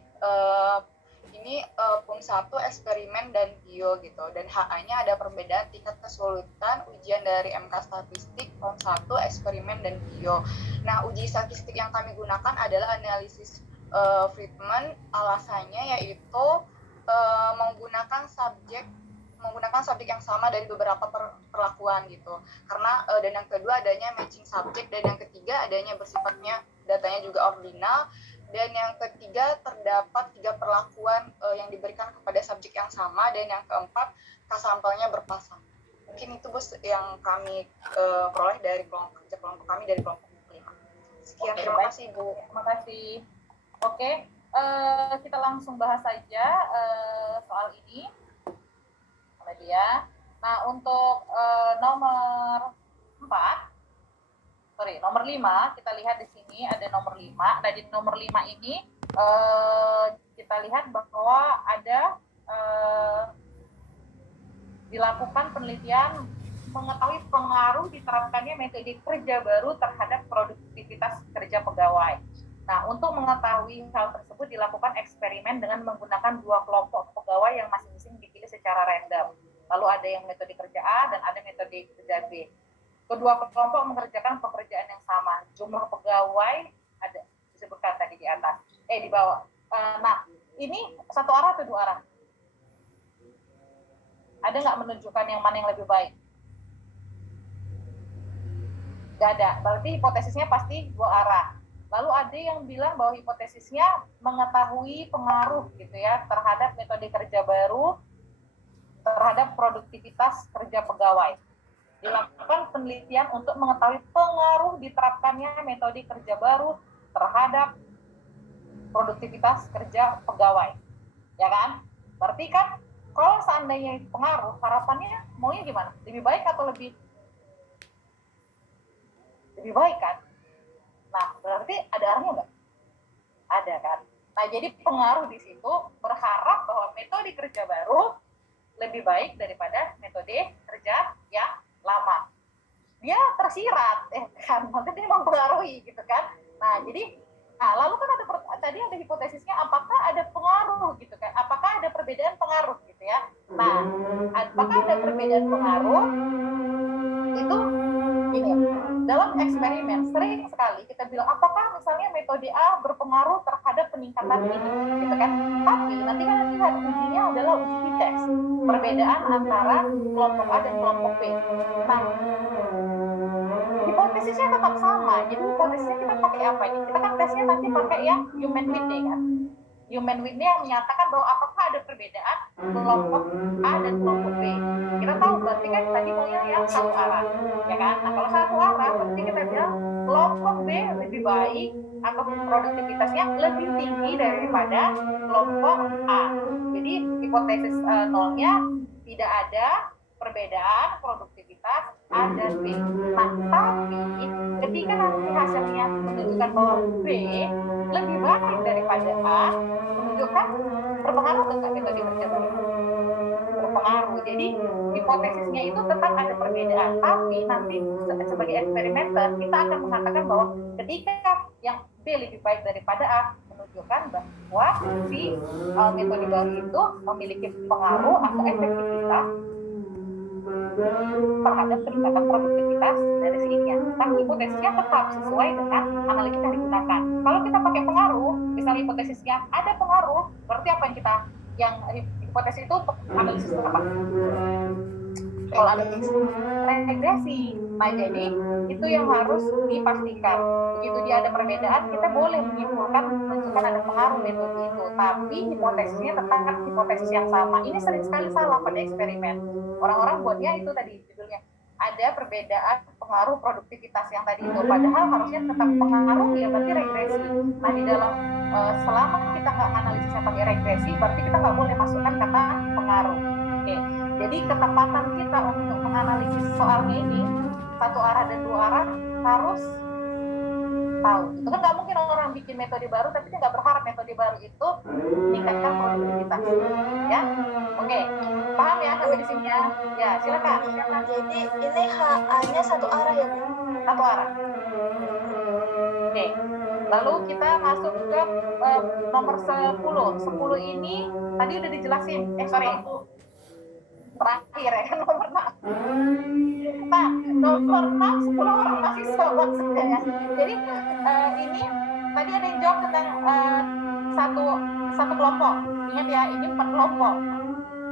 ini PUM 1 eksperimen dan bio gitu, dan HA-nya ada perbedaan tingkat kesulitan ujian dari MK statistik PUM 1 eksperimen dan bio. Nah uji statistik yang kami gunakan adalah analisis Friedman, alasannya yaitu menggunakan subjek yang sama dari beberapa perlakuan gitu, karena dan yang kedua adanya matching subjek, dan yang ketiga adanya bersifatnya datanya juga ordinal, dan yang ketiga terdapat 3 perlakuan yang diberikan kepada subjek yang sama, dan yang keempat sampelnya berpasang. Mungkin itu Bos yang kami peroleh dari kelompok kami dari kelompok 5. Sekian, terima kasih Bu. Terima kasih. Oke, kita langsung bahas saja soal ini. Dia. Nah, untuk nomor 4 nomor 5, kita lihat di sini ada nomor 5. Nah, di nomor 5 ini kita lihat bahwa ada dilakukan penelitian mengetahui pengaruh diterapkannya metode kerja baru terhadap produktivitas kerja pegawai. Nah, untuk mengetahui hal tersebut dilakukan eksperimen dengan menggunakan 2 kelompok pegawai yang masing-masing dipilih secara random. Lalu ada yang metode kerja A dan ada metode kerja B. Kedua kelompok mengerjakan pekerjaan yang sama. Jumlah pegawai ada disebutkan tadi di atas, di bawah. Nah, ini satu arah atau 2 arah? Ada nggak menunjukkan yang mana yang lebih baik? Nggak ada. Berarti hipotesisnya pasti 2 arah. Lalu ada yang bilang bahwa hipotesisnya mengetahui pengaruh gitu ya terhadap metode kerja baru terhadap produktivitas kerja pegawai. Dilakukan penelitian untuk mengetahui pengaruh diterapkannya metode kerja baru terhadap produktivitas kerja pegawai. Ya kan? Berarti kan kalau seandainya pengaruh, harapannya maunya gimana? Lebih baik atau lebih baik kan? Nah, berarti ada arahnya nggak? Ada kan? Nah, jadi pengaruh di situ berharap bahwa metode kerja baru lebih baik daripada metode kerja yang lama. Dia tersirat, kan? Nanti dia mempengaruhi gitu kan? Nah, jadi, lalu kan tadi ada hipotesisnya apakah ada pengaruh gitu kan? Apakah ada perbedaan pengaruh gitu ya? Nah, apakah ada perbedaan pengaruh? Itu gini, dalam eksperimen sering sekali kita bilang apakah misalnya metode A berpengaruh terhadap peningkatan ini gitu kan, tapi nanti kan lihat ujinya adalah uji tes perbedaan antara kelompok A dan kelompok B. Nah, hipotesisnya tetap sama. Jadi hipotesisnya kita pakai apa ini? Kita kan tesnya nanti pakai yang human Whitney kan. Human Whitney yang menyatakan bahwa apakah ada perbedaan kelompok A dan kelompok B. Kita tahu berarti kan tadi maunya yang satu arah, ya kan? Nah, kalau satu arah berarti kita bilang kelompok B lebih baik atau produktivitasnya lebih tinggi daripada kelompok A. Jadi hipotesis nolnya tidak ada perbedaan produktivitas A dan B. Nah, tapi ketika nanti hasilnya menunjukkan bahwa B lebih baik daripada A, menunjukkan berpengaruh dengan metode kerja baru. Berpengaruh. Jadi hipotesisnya itu tetap ada perbedaan, tapi nanti sebagai eksperimenter kita akan mengatakan bahwa ketika yang B lebih baik daripada A, menunjukkan bahwa si metode baru itu memiliki pengaruh atau efektivitas terhadap peningkatan produktivitas dari si ini. Tapi hipotesisnya tetap sesuai dengan analisis yang digunakan. Kalau kita pakai pengaruh, misalnya hipotesisnya ada pengaruh, berarti apa yang hipotesis itu analisis apa? Kalau analisis regresi. Nah, jadi itu yang harus dipastikan. Begitu dia ada perbedaan, kita boleh menyimpulkan menunjukkan ada pengaruh metode itu. Tapi hipotesisnya tetap hipotesis yang sama. Ini sering sekali salah pada eksperimen. Orang-orang buatnya itu tadi judulnya ada perbedaan pengaruh produktivitas yang tadi itu. Padahal harusnya tetap pengaruh ya berarti regresi. Nah, di dalam selama kita nggak analisisnya pakai regresi, berarti kita nggak boleh masukkan kata pengaruh. Oke. Jadi ketepatan kita untuk menganalisis soalnya ini satu arah dan 2 arah harus tahu. Itu kan nggak mungkin orang bikin metode baru tapi dia nggak berharap metode baru itu meningkatkan produktivitas. Ya, oke, paham ya sampai di sini ya? Ya, silakan. Jadi ini HA-nya satu arah ya, Bu? Satu arah. Oke. Lalu kita masuk ke nomor 10. 10 ini tadi udah dijelasin. Terakhir ya kan nomor 6. Nah, nomor 6 10 orang mahasiswa maksudnya ya. Jadi ini tadi ada yang jawab tentang satu kelompok. Ingat ya, ini 4 kelompok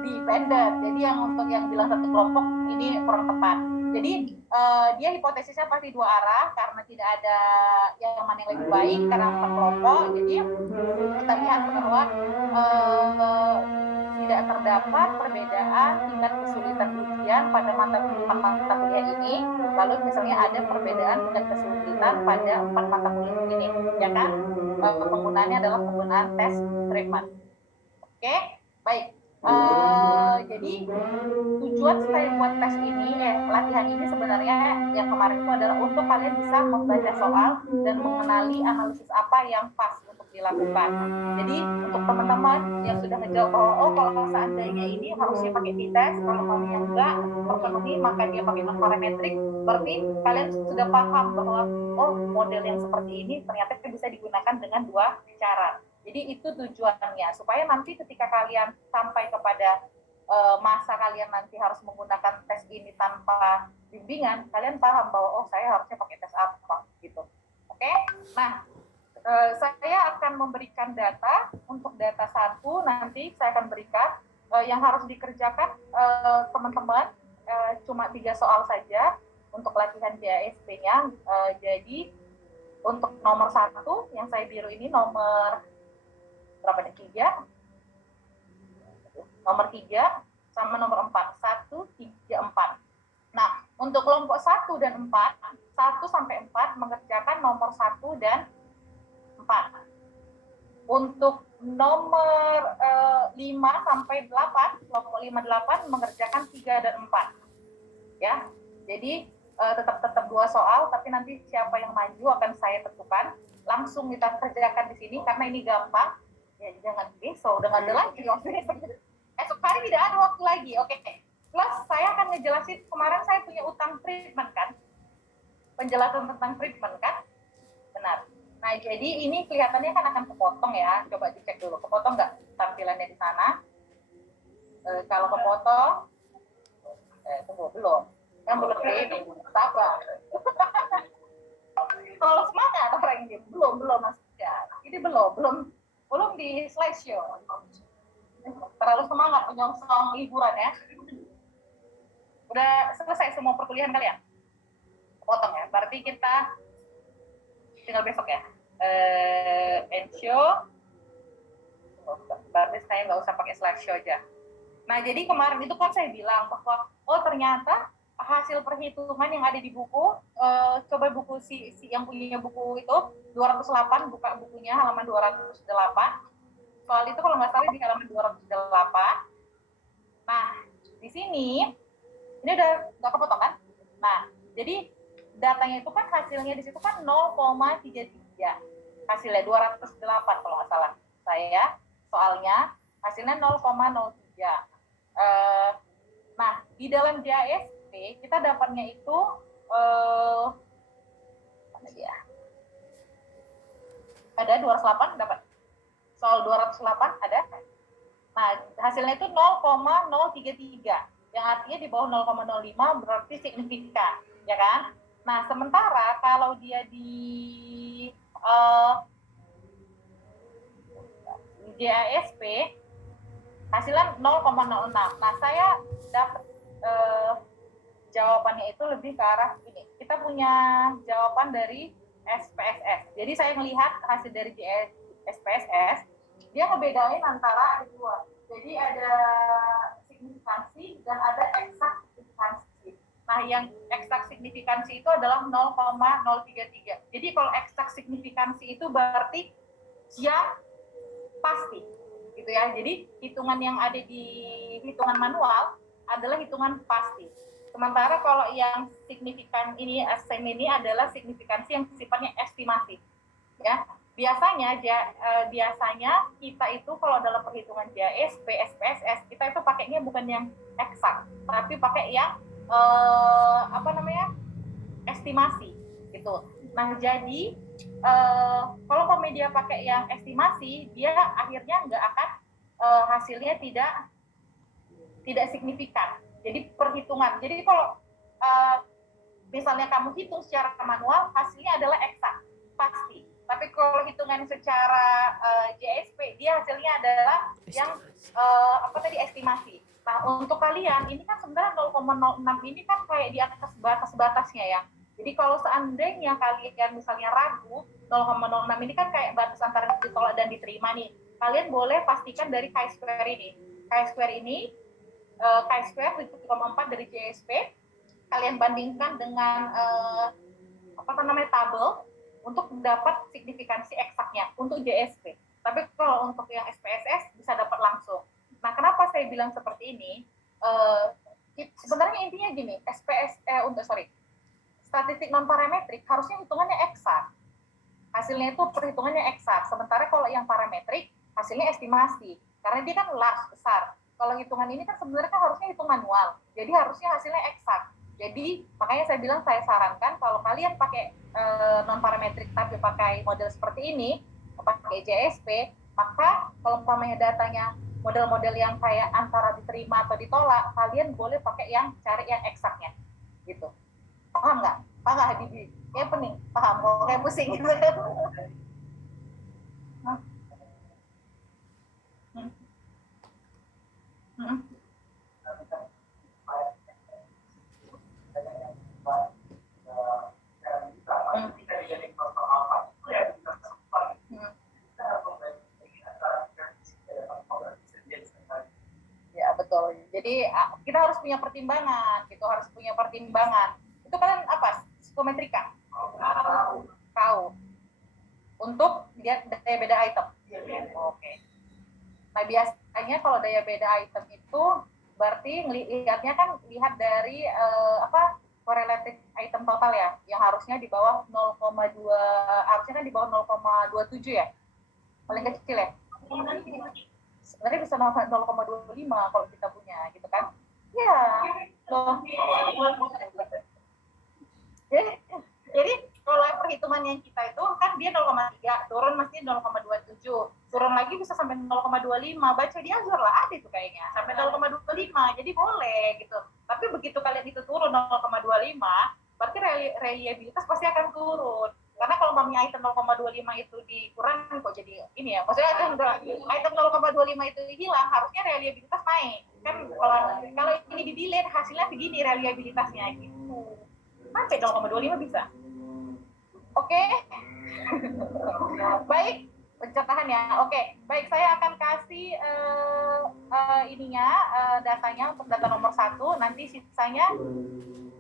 dependent. Jadi yang untuk yang bilang satu kelompok ini kurang tepat. Jadi dia hipotesisnya pasti 2 arah karena tidak ada yang mana yang lebih baik karena 4 kelompok. Jadi kita lihat bahwa tidak terdapat perbedaan tingkat kesulitan ujian pada mata kuliah ini. Lalu misalnya ada perbedaan tingkat kesulitan pada 4 mata kuliah ini, ya kan? Penggunaannya adalah penggunaan tes Breakman. Oke, baik. Jadi tujuan saya buat tes ini, latihan ini sebenarnya yang kemarin itu adalah untuk kalian bisa membaca soal dan mengenali analisis apa yang pas untuk dilakukan. Jadi untuk teman-teman yang sudah ngejawab bahwa oh kalau seandainya ini harusnya pakai t-test, kalau maunya enggak terpenuhi maka dia pakai non parametrik, berarti kalian sudah paham bahwa oh model yang seperti ini ternyata bisa digunakan dengan dua cara. Jadi itu tujuannya supaya nanti ketika kalian sampai kepada masa kalian nanti harus menggunakan tes ini tanpa bimbingan, kalian paham bahwa oh saya harusnya pakai tes apa gitu. Oke? Nah, saya akan memberikan data. Untuk data 1 nanti saya akan berikan yang harus dikerjakan teman-teman cuma 3 soal saja untuk latihan JASP-nya. Jadi untuk nomor 1 yang saya biru ini nomor berapa nih? 3. Nomor 3 sama nomor 4. 1, 3, 4. Nah, untuk kelompok 1 dan 4, 1 sampai 4 mengerjakan nomor 1 dan 4. Untuk nomor 5 sampai 8, kelompok 5, 8 mengerjakan 3 dan 4. Ya. Jadi tetap 2 soal, tapi nanti siapa yang maju akan saya tentukan. Langsung kita kerjakan di sini karena ini gampang. Ya, jangan besok, udah nggak ada lagi. Esok hari tidak ada waktu lagi, oke. Plus saya akan ngejelasin, kemarin saya punya utang treatment kan, penjelasan tentang treatment kan, benar. Nah jadi ini kelihatannya kan akan kepotong ya, coba dicek dulu, kepotong nggak tampilannya di sana? Kalau kepotong, tunggu belum, yang belum ini, sabar. Kalau semangat orang ini, belum masih ya, ini belum di slideshow. Terlalu semangat menyongsong liburan ya. Udah selesai semua perkuliahan kalian? Potong ya. Berarti kita tinggal besok ya. Enshow. Berarti saya nggak usah pakai slideshow aja. Nah, jadi kemarin itu kan saya bilang bahwa oh ternyata hasil perhitungan yang ada di buku, coba buku si yang punya buku itu 208, buka bukunya halaman 208. Soal itu kalau nggak salah di halaman 208. Nah, di sini ini udah nggak kepotong kan? Nah, jadi datanya itu kan hasilnya di situ kan 0,33. Hasilnya 208 kalau nggak salah. Saya soalnya hasilnya 0,03. Nah, di dalam JASP kita dapatnya itu mana dia? Ada 208 dapat. Soal 208 ada. Nah, hasilnya itu 0,033. Yang artinya di bawah 0,05 berarti signifikan, ya kan? Nah, sementara kalau dia di JASP hasilnya 0,06. Nah, saya dapat jawabannya itu lebih ke arah ini. Kita punya jawaban dari SPSS. Jadi saya melihat hasil dari SPSS, dia ngebedain antara ada 2. Jadi ada signifikansi dan ada eksak signifikansi. Nah, yang eksak signifikansi itu adalah 0,033. Jadi kalau eksak signifikansi itu berarti yang pasti, gitu ya. Jadi hitungan yang ada di hitungan manual adalah hitungan pasti. Sementara kalau yang signifikan ini, SM ini adalah signifikansi yang sifatnya estimasi, ya. Biasanya kita itu kalau dalam perhitungan JASP, SPSS, kita itu pakainya bukan yang eksak, tapi pakai yang estimasi gitu. Nah, jadi kalau media pakai yang estimasi, dia akhirnya nggak akan hasilnya tidak signifikan. Jadi perhitungan. Jadi kalau misalnya kamu hitung secara manual, hasilnya adalah eksak, pasti. Tapi kalau hitungan secara JSP, dia hasilnya adalah yang estimasi. Nah, untuk kalian ini kan sebenarnya 0,06 ini kan kayak di atas batas-batasnya ya. Jadi kalau seandainya kalian misalnya ragu, 0,06 ini kan kayak batas antara ditolak dan diterima nih. Kalian boleh pastikan dari chi-square ini. Chi-square ini, chi-square 7,4 dari JSP, kalian bandingkan dengan tabel untuk dapat signifikansi eksaknya untuk JSP. Tapi kalau untuk yang SPSS bisa dapat langsung. Nah, kenapa saya saya bilang seperti ini, sebenarnya intinya gini, statistik non parametrik harusnya hitungannya eksak. Hasilnya itu perhitungannya eksak. Sementara kalau yang parametrik hasilnya estimasi. Karena dia kan large, besar. Kalau hitungan ini kan sebenarnya kan harusnya hitung manual. Jadi harusnya hasilnya eksak. Jadi makanya saya sarankan kalau kalian pakai non parametrik tapi pakai model seperti ini, pakai JSP, maka kalau umpamanya datanya model-model yang kayak antara diterima atau ditolak, kalian boleh pakai yang cari yang eksaknya. Gitu. Paham nggak? Paham nggak Habibie? Kayak pening, paham? Kok kayak pusing gitu. Ya betul. Jadi kita harus punya pertimbangan, gitu harus punya pertimbangan. Itu kalian apa? Psikometrika? Tahu. Untuk lihat daya beda item. Oke. Nah biasanya kalau daya beda item itu berarti lihatnya kan lihat dari correlated item total ya, yang harusnya di bawah 0,2, harusnya kan di bawah 0,27 ya, paling kecil ya. Sebenarnya bisa 0,25 kalau kita punya, gitu kan? Ya, loh. Jadi kalau perhitungannya kita itu kan dia 0,3, turun mesti 0,27, turun lagi bisa sampai 0,25, baca di Azure lah ada itu kayaknya, sampai 0,25, jadi boleh gitu. Tapi begitu kalian itu turun 0,25, berarti reliabilitas pasti akan turun. Karena kalau mamnya item 0,25 itu dikurang kok jadi ini ya, maksudnya item 0,25 itu hilang, harusnya reliabilitas naik. Kan kalau ini di-delete hasilnya begini reliabilitasnya gitu. Sampai 0,25 bisa. Oke. Baik, pencetahan ya. Oke, baik, saya akan kasih datanya untuk data nomor 1, nanti sisanya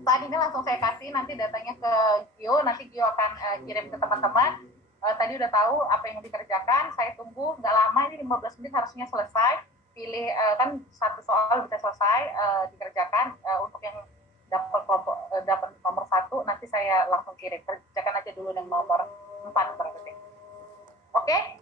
saat ini langsung saya kasih nanti datanya ke Gio, nanti Gio akan kirim ke teman-teman. Tadi udah tahu apa yang dikerjakan, saya tunggu nggak lama, ini 15 menit harusnya selesai. Pilih kan satu soal bisa selesai dikerjakan. Untuk yang dapat nomor 1 nanti saya langsung kirim. Kerjakan aja dulu yang nomor 4 berarti. Oke?